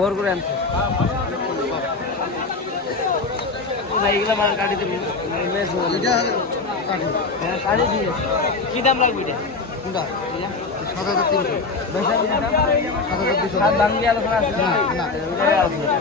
বৰগুৰা কি দাম লাগব এতিয়া কোনটা